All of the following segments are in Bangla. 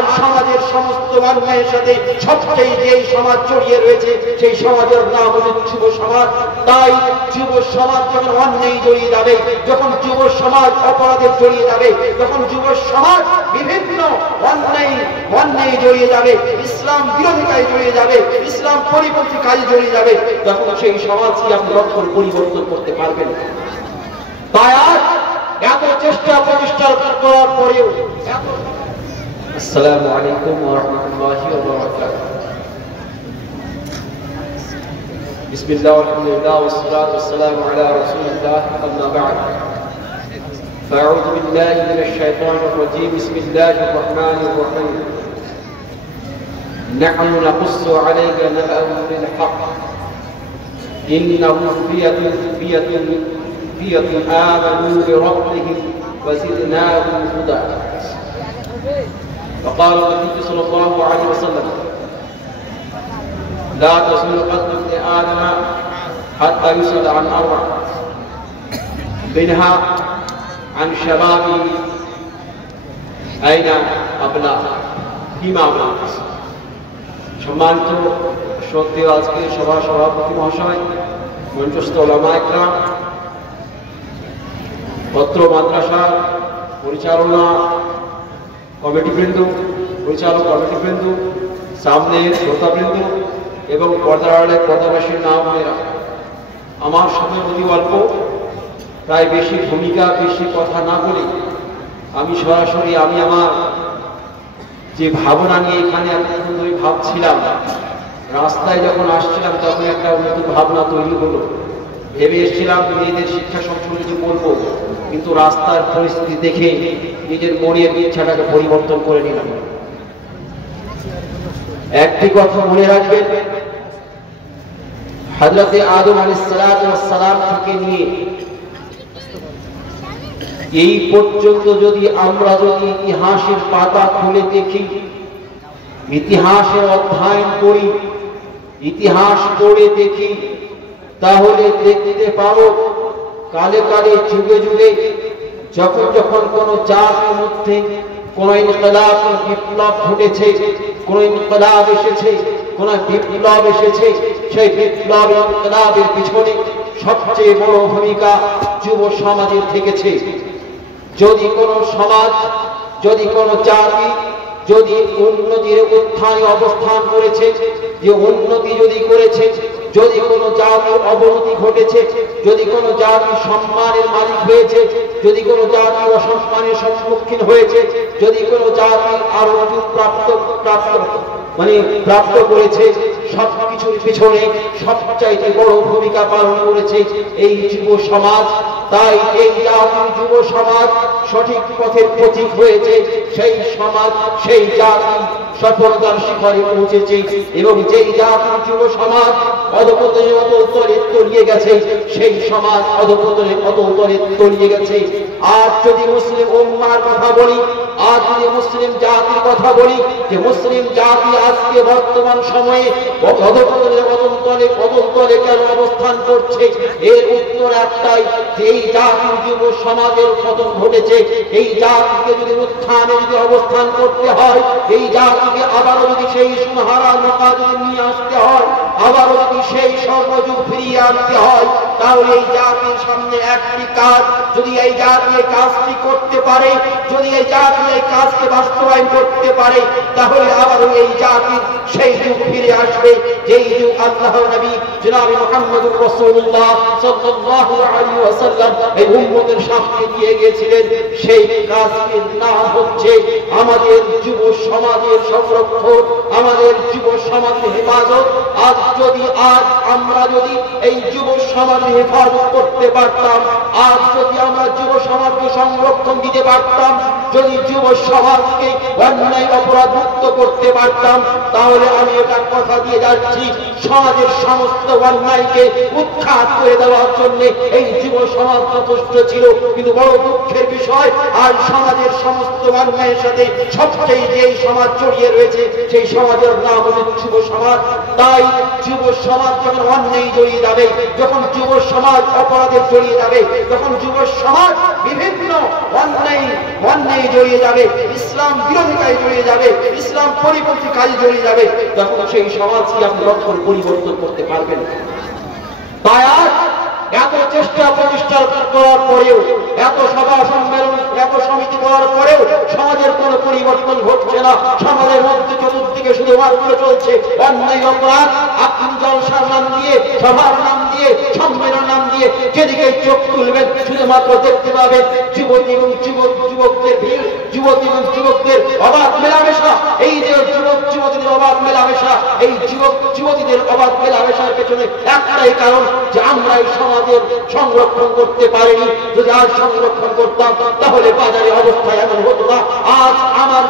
আর সমাজের সমস্ত অন্যায়ের সাথে সবচেয়ে যেই সমাজ জড়িয়ে রয়েছে সেই সমাজের নাম হচ্ছে যুব সমাজ। তাই যুব সমাজ যখন অন্যায় জড়িয়ে যাবে, যখন যুব সমাজ অপরাধে জড়িয়ে যাবে, যখন যুব সমাজ বিভিন্ন অন্যায় জড়িয়ে যাবে, ইসলাম বিরোধিতায় জড়িয়ে যাবে, ইসলাম পরিপন্থী কাজে জড়িয়ে যাবে, তখন সেই সমাজকে আপনি লক্ষ্য পরিবর্তন করতে পারবেন। তাই আজ এত চেষ্টা প্রতিষ্ঠা করার পরেও আসসালামু আলাইকুম ওয়া রাহমাতুল্লাহি ওয়া বারাকাতুহু। বিসমিল্লাহ আলহামদুলিল্লাহ ওয়াস সালাতু ওয়াস সালামু আলা রাসূলিল্লাহ আম্মা বা'দ। فأعوذ بالله من الشيطان الرجيم. بسم الله الرحمن الرحيم. نحن نقص عليك نبأهم بالحق إنهم فئة آمنوا بربهم وزدناهم هدى. وقال النبي صلى الله عليه وسلم لا تزول قدم ابن آدم حتى يسأل عن أربع منها عن شبابه أين أبلغ فيما أبلغ. সম্মানিত শ্রদ্ধেয় আজকের সভার সভাপতি মহাশয়, মঞ্চস্থ উলামা ইকরাম, পত্র মাদ্রাসা পরিচালনা কমিটিবৃন্দ, পরিচালক কমিটিবৃন্দ, সামনের শ্রোতাবৃন্দ এবং পর্দার আড়ালে পর্দাবাসীর নাম মেয়েরা, আমার সময় অতি অল্প, তাই বেশি ভূমিকা বেশি কথা না বলে আমি সরাসরি আমার যে ভাবনা নিয়ে এখানে এতক্ষণ ধরে ভাবছিলাম, রাস্তায় যখন আসছিলাম তখন একটা নতুন ভাবনা তৈরি হলো। ভেবে এসেছিলাম মেয়েদের শিক্ষা সম্পর্কে কিছু বলবো, কিন্তু রাস্তার পরিস্থিতি দেখে নিজের মনের ইচ্ছাটাকে পরিবর্তন করে নিলাম। একটি কথা মনে রাখবেন, হযরতে আদম আলাইহিস সালাম থেকে নিয়ে এই পর্যন্ত যদি আমরা ইতিহাসের পাতা খুলে দেখি, ইতিহাসের অধ্যয়ন করি, ইতিহাস পড়ে দেখি, তাহলে দেখতে পাবো কালে কালে যুগে যুগে যখন যখন কোন জাতির মধ্যে কোন ইনকিলাব বিপ্লব ঘটেছে, কোন ইনকিলাব এসেছে, কোন বিপ্লব এসেছে, সেই বিপ্লব ইনকিলাবের পিছনে সবচেয়ে বড় ভূমিকা যুব সমাজের থেকেছে। যদি কোন সমাজ, যদি কোন জাতি যদি উন্নতির উত্থানে অবস্থান করেছে, যে উন্নতি যদি করেছে, যদি কোন জাতির অবনতি ঘটেছে, যদি কোন জাতি সম্মানের মালিক হয়েছে, যদি কোন জাতি অসম্মানের সম্মুখীন হয়েছে, যদি কোন জাতি আরো প্রাপ্ত করেছে, সবকিছুর পিছনে সবচাইতে বড় ভূমিকা পালন করেছে এই যুব সমাজ। তাই এই জাতির যুব সমাজ সঠিক পথের পথিক হয়েছে, সেই সমাজ সেই জাতি সফলতার শিখরে পৌঁছেছে। এবং যেই জাতির যুব সমাজ অধঃপতনে অতলে তলিয়ে গেছে, সেই সমাজ অধঃপতনে অতলে তলিয়ে গেছে। আজ যদি মুসলিম উম্মার কথা বলি, আজ যদি মুসলিম জাতির কথা বলি, যে মুসলিম জাতি আজকে বর্তমান সময়ে অধঃপতনে অতলে কেন অবস্থান করছে, এর উত্তর একটাই, যে এই জাতির যুব সমাজের পতন ঘটেছে। এই জাতিকে যদি উত্থানে যদি অবস্থান করতে হয়, এই জাতিকে আবারও যদি সেই সুনহারা মক্কা যদি নিয়ে আসতে হয়, আবারও যদি সেই স্বর্ণযুগ ফিরিয়ে আনতে হয়, তাহলে এই জাতির সামনে একটি কাজ, যদি এই জাতি এই কাজটি করতে পারে, যদি এই জাতি এই কাজকে বাস্তবায়ন করতে পারে, তাহলে আবারও এই জাতির সেই যুগ ফিরে আসবে, যেই যুগ আল্লাহর নবী জনাব মুহাম্মদুর রাসূলুল্লাহ সাল্লাল্লাহু আলাইহি ওয়াসাল্লাম এই উম্মতের সামনে দিয়ে গিয়েছিলেন। সেই কাজটির নাম হচ্ছে আমাদের যুব সমাজের সংরক্ষণ, আমাদের যুব সমাজের হেফাজত। আজ আমরা যদি এই যুব সমাজের হেফাজত করতে পারতাম, আজ যদি আমরা যুব সমাজকে সংরক্ষণ দিতে পারতাম, যদি যুব সমাজকে অন্যায় অপরাধ মুক্ত করতে পারতাম, তাহলে আমি এটা কথা দিয়ে যাচ্ছি, সমাজের সমস্ত অন্যায়কে উৎখাত করে দেওয়ার জন্য এই যুব সমাজ যথেষ্ট ছিল। কিন্তু বড় দুঃখের বিষয়, আর সমাজের সমস্ত অন্যায়ের সাথে সবচেয়ে যেই সমাজ জড়িয়ে রয়েছে সেই সমাজের নাম হচ্ছে যুব সমাজ। তাই যুব সমাজ যখন অন্যায় জড়িয়ে যাবে, যখন যুব সমাজ অপরাধে জড়িয়ে যাবে, যখন যুব সমাজ বিভিন্ন অন্যায় জড়িয়ে যাবে, ইসলাম বিরোধিতায় জড়িয়ে যাবে, ইসলাম পরিপন্থী কাজে জড়িয়ে যাবে, তখন সেই সমাজকে আপনি কখনো পরিবর্তন করতে পারবেন না। তাই আজ এত চেষ্টা প্রতিষ্ঠা করার পরেও, এত সভা সম্মেলন, এত সমিতি করার পরেও সমাজের কোনো পরিবর্তন ঘটছে না। সমাজের মধ্যে চতুর্দিকে শুধুমাত্র চলছে অন্যায় অপরাধ। আপনি জলসার নাম দিয়ে, সভার নাম দিয়ে, সম্মেলন নাম দিয়ে যেদিকে চোখ তুলবেন শুধুমাত্র দেখতে পাবেন যুবতী এবং যুবকদের ভিড়, যুবতী এবং যুবকদের অবাধ মেলামেশা। এই যে যুবতীদের অবাধ মেলামেশা, এই যুবতীদের অবাধ মেলামেশার পেছনে একটাই কারণ যে আমরা এই সমাজের সংরক্ষণ করতে পারিনি। যদি আজ সংরক্ষণ করতাম তাহলে বাজারে অবস্থা এমন হতো না। আজ আমার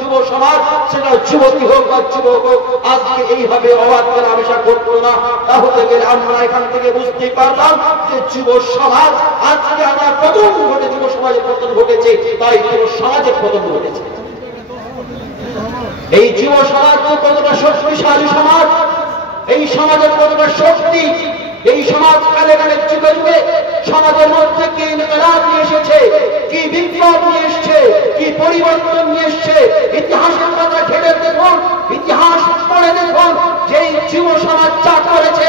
যুব সমাজ, সেটা যুবতী হোক বা যুবক হোক, আজকে এইভাবে অবাধ মেলামেশা করতো না। তাহলে গেলে আমরা এখান থেকে বুঝতেই পারলাম যে যুব সমাজ আজকে আমার পতন ঘটে, যুব সমাজের পতন ঘটেছে, তাই যুব সমাজের পতন ঘটেছে। এই যুব সমাজ কতটা শক্তিশালী সমাজ, এই সমাজের কতটা শক্তি, এই সমাজ কালে কালে যুগে যুগে সমাজের মধ্যে কি ইনকিলাব নিয়ে এসেছে, কি বিপ্লব নিয়ে এসছে, কি পরিবর্তন নিয়ে এসছে। ইতিহাসের কথা ঘেটে দেখুন, ইতিহাস পড়ে দেখুন, যে যুব সমাজ যা করেছে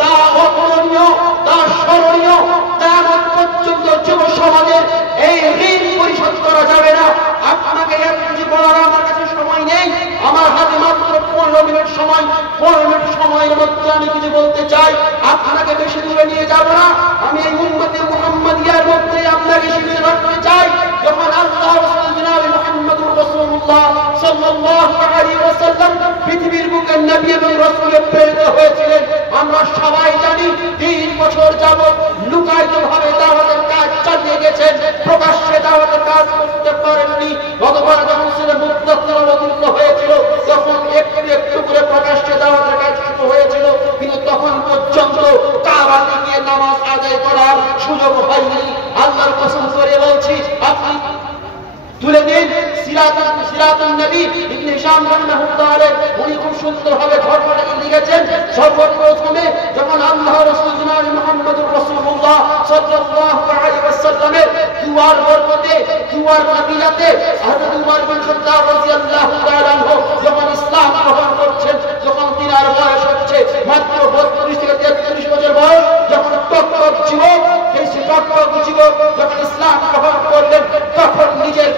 তা অপূরণীয়, তা স্মরণীয়। তেমন পর্যন্ত যুব সমাজের এই ঋণ পরিশোধ করা যাবে না। আপনাকে এক কিছু বলার আমার কাছে সময় নেই, আমার হাতে মাত্র 15 মিনিট সময়। 15 মিনিট সময়ের মধ্যে আমি কিছু বলতে চাই, আপনাকে বেশি দূরে নিয়ে যাব না। আমি এই উম্মতে মুহাম্মাদিয়ার মধ্যে আপনাকে শিখিয়ে রাখতে চাই, যখন আল্লাহ রাসূল জনাবে মুহাম্মদুর রাসূলুল্লাহ সাল্লাল্লাহু আলাইহি ওয়াসাল্লাম পৃথিবীর বুকে নবী এবং রাসূলে প্রেরিত হয়েছিলেন, আমরা সবাই জানি 3 বছর যাবত লুকায়িতভাবে দাওয়াতের কাজ চালিয়ে গেছেন, প্রকাশ্যে দাওয়াতের কাজ করতে পারেননি। গতবার যখন সূরা মুদ্দাসসির অবতীর্ণ হয়েছিল তখন একটু একটু করে প্রকাশ্যে দাওয়াতের কাজ শুরু হয়েছিল, কিন্তু তখন পর্যন্ত কাবাতে গিয়ে নামাজ আদায় করার সুযোগ হয়নি। আল্লাহর কসম করে বলছি, আপনি তুলে দিন সিরাতুন নবী ইবনে হিশাম রাহিমাহুল্লাহ আলাইহি, উনি খুব সুন্দরভাবে ঘটনাটাকে লিখেছেন। সর্বপ্রথমে যখন আল্লাহ রাসূল জনাবে মুহাম্মদুর রাসূলুল্লাহ সাল্লাল্লাহু আলাইহি ওয়াসাল্লামের দুয়ার বরকতে, দুয়ার নবীয়াতে হযরত উমর বিন খাত্তাব রাদিয়াল্লাহু তাআলা আনহু যখন ইসলাম গ্রহণ করছেন, যখন তিনার বয়স হচ্ছে মাত্র 32 থেকে 33 বছর বয়স, যখন টকটক যুবক, সেই টকটক যুবক যখন ইসলাম গ্রহণ করলেন, তখন নিজের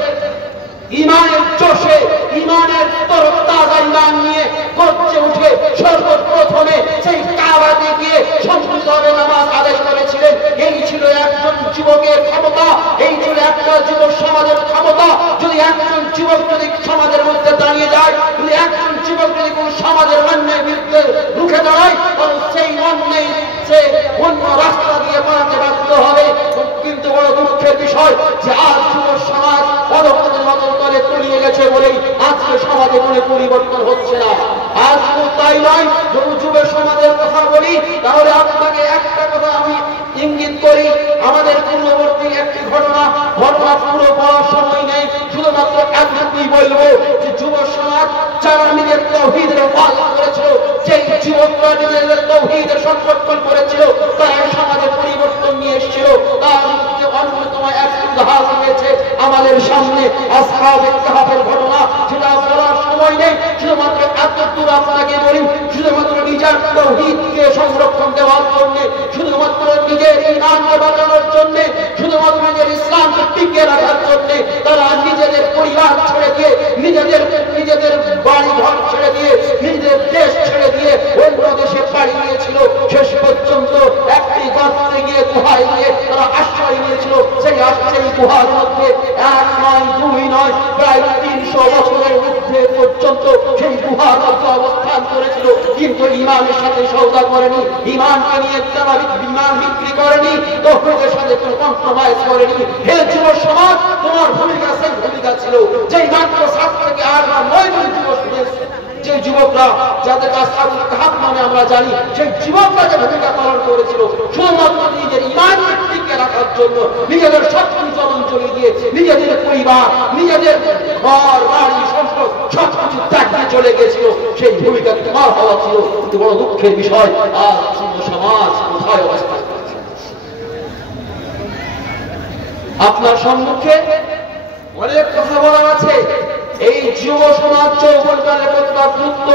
ইমানের জোশে, ইমানের তরতাজা ইমান নিয়ে গর্জে উঠে সর্বপ্রথমে সেই কাবাতে গিয়ে সম্পূর্ণভাবে নামাজ আদায় করেছিলেন। এই ছিল একজন যুবকের ক্ষমতা, এই ছিল একটা যুব সমাজের ক্ষমতা। যদি একজন যুবক যদি সমাজের মধ্যে দাঁড়িয়ে যায়, যদি একজন যুবক যদি কোন সমাজের অন্যায়ের বিরুদ্ধে রুখে দাঁড়ায়, তাহলে সেই অন্যায় সে অন্য রাস্তা দিয়ে বাড়াতে বাধ্য হবে। কিন্তু বড় দুঃখের বিষয় যে আজ যুব সমাজ অধঃপতনের করে তলিয়ে গেছে বলেই আজকে সমাজে কোনো পরিবর্তন হচ্ছে না। আজ তাই নয়, যদি যুব সমাজের কথা বলি তাহলে আপনাকে একটা কথা আমি ইঙ্গিত করি। আমাদের পূর্ববর্তী একটি ঘটনা পুরো বলার সময় নেই, শুধুমাত্র এতটুকুই বলবো যে যুব সমাজ যারা নিজের তাওহীদের পালন করেছিল, সেই যুবকরা নিজেদের তাওহীদের সংরক্ষণ করেছিল, তারা সমাজে পরিবর্তন নিয়ে এসেছিল। তার মধ্যে অন্যতম একটি উদাহরণ রয়েছে আমাদের সামনে, আসহাবে কাহফের ঘটনা। সেটা বলার সময় নেই, শুধুমাত্র এতটুকু আপনাকে বলি, শুধুমাত্র নিজের তাওহীদকে সংরক্ষণ দেওয়ার জন্য, শুধুমাত্র নিজের ঈমানকে বাঁচানোর জন্য, শুধুমাত্র নিজের ইসলামকে টিকিয়ে রাখার জন্য তারা নিজেদের পরিবার ছেড়ে দিয়ে, নিজেদের বাড়ি ঘর ছেড়ে দিয়ে, নিজেদের দেশ ছেড়ে দিয়ে অন্য দেশে পাড়ি নিয়েছিল। শেষ পর্যন্ত একটি গর্তে গিয়ে, গুহায় গিয়ে তারা আশ্রয় নিয়েছিল। সেই গুহার মধ্যে 1 নয় 2 নয়, প্রায় 300 বছরের মধ্যে পর্যন্ত সেই গুহার মধ্যে অবস্থান করেছিল। কিন্তু ইমানের সাথে সওদা করেনি, ইমানকে নিয়ে তারা ইমান বিক্রি করেনি, তাওহীদের সাথে কোনো কম্প্রোমাইজ করেনি। হে যুব সমাজ, তোমার ভূমিকা সেই ভূমিকা ছিল যেই মাত্র 7 থেকে 8 বা 9 জন যুবক, যে যুবকরা যাদের আসহাবুল কাহফ নামে আমরা জানি, সেই যুবকরা যে ভূমিকা পালন করেছিল শুধুমাত্র নিজের ইমানকে টিকে রাখার জন্য, নিজেদের সবকিছু অঞ্চলে দিয়ে, নিজেদের পরিবার, নিজেদের ঘর বাড়ি সম্পদ সবকিছু ত্যাগ দিয়ে চলে গেছিল। সেই ভূমিকা তোমার হওয়া ছিল। কিন্তু বড় দুঃখের বিষয়, আজ যুব সমাজ কোথায় অবস্থান করছে? আপনার সম্মুখে অনেক কথা বলার আছে। এই যুব সমাজ যৌবনকালে কতটা গুরুত্ব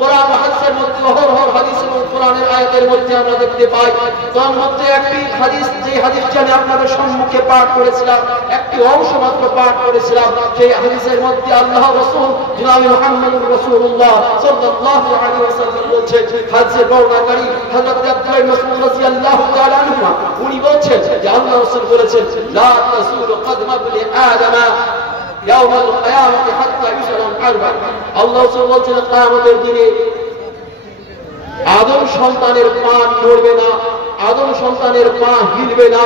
কোরআন হাদিসের মধ্যে, অহরহ হাদিস এবং কোরআনের আয়াতের মধ্যে আমরা দেখতে পাই। তার মধ্যে একটি হাদিস, যে হাদিসটা আমি আপনাদের সম্মুখে পাঠ করেছিলাম, একটি অংশ মাত্র পাঠ করেছিলাম, সেই হাদিসের মধ্যে আল্লাহ রাসূল জনাব মুহাম্মদুর রাসূলুল্লাহ সাল্লাল্লাহু আলাইহি ওয়াসাল্লাম বলছেন, হাদিসের বর্ণনাকারী হযরত আব্দুল্লাহ ইবনে মাসউদ রাদিয়াল্লাহু তাআলা আনহু উনি বলছেন যে আল্লাহ রাসূল বলেছেন, লা তাসুলু কদমা ইবনি আদম ইয়াউমাল কিয়ামতি হাত্তা ইউসালাম আরবা। আল্লাহ রাসূল বলছেন কিয়ামতের দিনে আদম সন্তানের পা নড়বে না, আদম সন্তানের পা হিলবে না,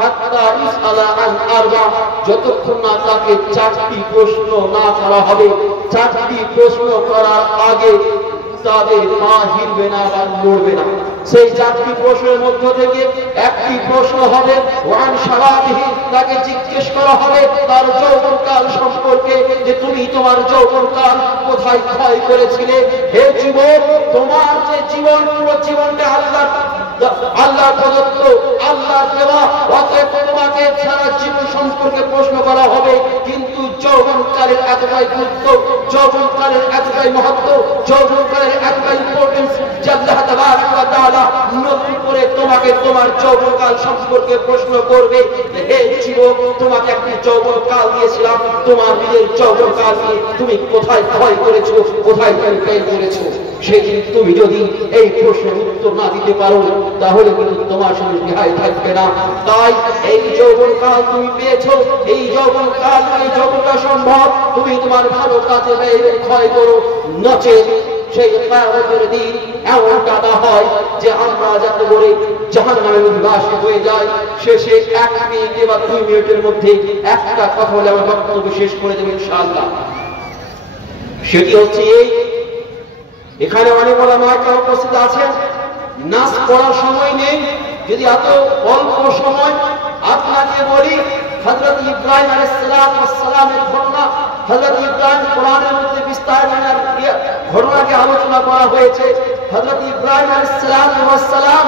হাত্তা ইউসালা আন আরবা, যতক্ষণ না তাকে চারটি প্রশ্ন না করা হবে। চারটি প্রশ্ন করার আগে তাদের পা হিলবে না বা নড়বে না। সেই চারটি প্রশ্নের মধ্য থেকে একটি প্রশ্ন হবে ওয়ান শাবাবিহি, তাকে জিজ্ঞেস করা হবে তার যৌবনকাল সম্পর্কে, যে তুমি তোমার যৌবনকাল কোথায় ক্ষয় করেছিলে। হে যুবক, তোমার যে জীবন, পুরো জীবনটা আল্লাহ প্রদত্ত, আল্লাহ দেওয়া, অতএব তোমাকে সারা জীবন সম্পর্কে প্রশ্ন করা হবে। কিন্তু যৌবনকালের এতটাই গুরুত্ব, যৌবনকালের এতটাই মহত্ব, যৌবনকালের এতটাই ইম্পর্টেন্স যে আল্লাহ তাবারক ওয়া তাআলা নতুন করে তোমাকে তোমার যৌবনকাল সম্পর্কে প্রশ্ন করবে। হে যুবক, তোমাকে একটি যৌবনকাল দিয়েছিলাম, তোমার নিজের যৌবনকালকে তুমি কোথায় ক্ষয় করেছো, কোথায় ব্যয় করেছো। সেদিন তুমি যদি এই প্রশ্নের উত্তর না দিতে পারো, তাহলে কিন্তু তোমার সঙ্গে রেহাই থাকবে না। তাই এই যৌবনকাল তুমি পেয়েছো, এই যৌবনকাল, এই যৌবনটা সম্ভব তুমি তোমার ভালো কাজে ব্যয় ক্ষয় করো, নচেত সেই কিয়ামতের দিন এমন কাটা হয় যে আমরা যাতে করে জাহান্নামের অধিবাসী হয়ে যাই। শেষে 1 মিনিট বা 2 মিনিটের মধ্যে একটা কথা বলে আমার বক্তব্য শেষ করে দেব ইনশাআল্লাহ। সেটি হচ্ছে এই, এখানে অনেক ওলামা কেরাম উপস্থিত আছেন, নাচ পড়ার সময় নেই, যদি এত অল্প সময় আপনাকে বলি, হযরত ইব্রাহিম আলাইহিস সালামের ঘটনা। হযরত ইব্রাহিম কোরআনের মধ্যে বিস্তারিত ঘটনাকে আলোচনা করা হয়েছে। হযরত ইব্রাহিম আলাইহিস সালাম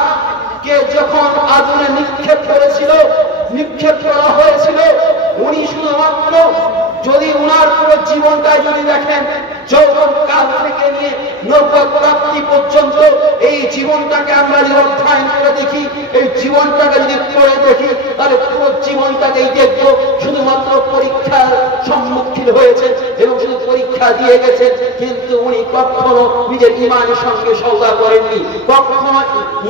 কে যখন আগুনে নিক্ষেপ করা হয়েছিল, উনি শুধুমাত্র, যদি উনার পুরো জীবনটাই যদি দেখেন, যৌবনকাল থেকে নিয়ে নবুয়ত প্রাপ্তি পর্যন্ত এই জীবনটাকে আমরা যদি অধ্যয়ন করে দেখি, এই জীবনটাকে যদি পড়ে দেখি, তাহলে পুরো জীবনটাকেই দেখবো শুধুমাত্র পরীক্ষার সম্মুখীন হয়েছে এবং শুধু পরীক্ষা দিয়ে গেছে। কিন্তু উনি কখনো নিজের ঈমানের সঙ্গে সওদা করেননি, কখনো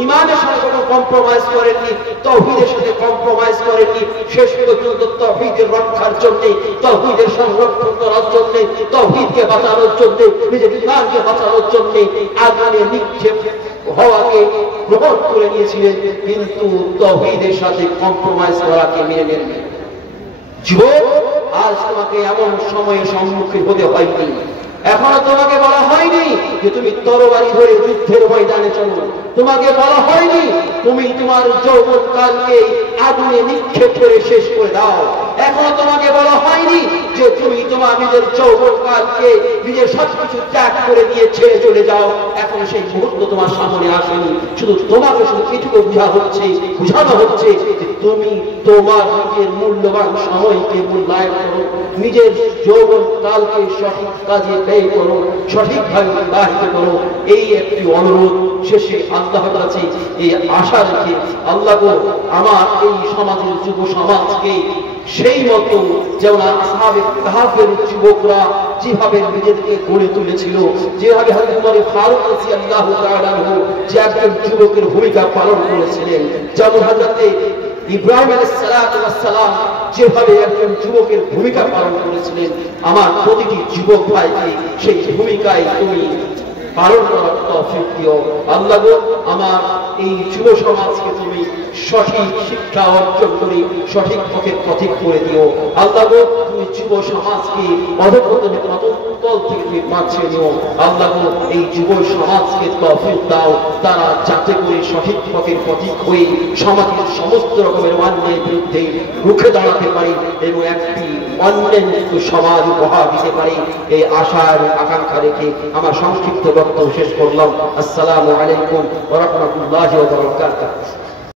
ঈমানের সঙ্গে কোনো কম্প্রোমাইজ করেননি, তাওহীদের সাথে কম্প্রোমাইজ করেননি। শেষ পর্যন্ত তাওহীদের রক্ষার জন্য, তাওহীদের সংরক্ষণ করার জন্য, তাওহীদকে বাঁচানোর জন্য, নিজের ঈমানকে বাঁচানোর জন্য আগুনে নিক্ষেপ হওয়াকে গ্রহণ করে নিয়েছিলেন, কিন্তু তাওহীদের সাথে কম্প্রোমাইজ করাকে মেনে নেননি। যুবক, আজ তোমাকে এমন সময়ের সম্মুখীন হতে হয়নি, এখনো তোমাকে বলা হয়নি যে তুমি তরবারি ধরে যুদ্ধের ময়দানে চলো, তোমাকে বলা হয়নি তুমি তোমার যৌবনকালকে আগুনে নিক্ষেপ করে শেষ করে দাও, এখনো তোমাকে বলা হয়নি যে তুমি তোমার নিজের যৌবনকালকে নিজের সবকিছু ত্যাগ করে দিয়ে ছেড়ে চলে যাও। এখন সেই মুহূর্ত তোমার সামনে আসেনি, শুধু তোমাকে শুধু এটুকু বুঝানো হচ্ছে যে তুমি তোমার নিজের মূল্যবান সময়কে মূল্যায়ন করো, নিজের যৌবনকালকে সঠিক কাজে ব্যয় করো, সঠিকভাবে অতিবাহিত করো। এই একটি অনুরোধ শেষে আল্লাহর কাছে এই আশা রেখে, আল্লাহ গো, আমার এই সমাজের যুব সমাজকে সেই মতো যেমন আসহাবে কাহফের যুবকরা যেভাবে নিজেদেরকে গড়ে তুলেছিল, যেভাবে হযরত ওমর ফারুক রাদিয়াল্লাহু তাআলা আনহু যে একজন যুবকের ভূমিকা পালন করেছিলেন, যেমন হযরত ইব্রাহিম আলাইহিস সালাম যেভাবে একজন যুবকের ভূমিকা পালন করেছিলেন, আমার প্রতিটি যুবক ভাইকে সেই ভূমিকায় তুমি পালন করার তৌফিক দিও। আল্লাহ গো, আমার এই যুব সমাজকে তুমি সঠিক শিক্ষা অর্জন করে সঠিক পথের পথিক করে দিও। আল্লাহ গো, তুমি যুব সমাজকে অধঃপতনের পতনতল থেকে তুমি বাঁচিয়ে নিও। আল্লাহ গো, এই যুব সমাজকে তৌফিক দাও, তারা যাতে করে সঠিক পথের পথিক হয়ে সমাজের সমস্ত রকমের অন্যায়ের বিরুদ্ধে রুখে দাঁড়াতে পারে এবং একটি অন্যান্য সমাজ উপহার দিতে পারে। এই আশা এবং আকাঙ্ক্ষা রেখে আমার সংক্ষিপ্ত বক্তব্য শেষ করলাম। আসসালামু আলাইকুম ওয়া রাহমাতুল্লাহি ওয়া বারাকাতুহু।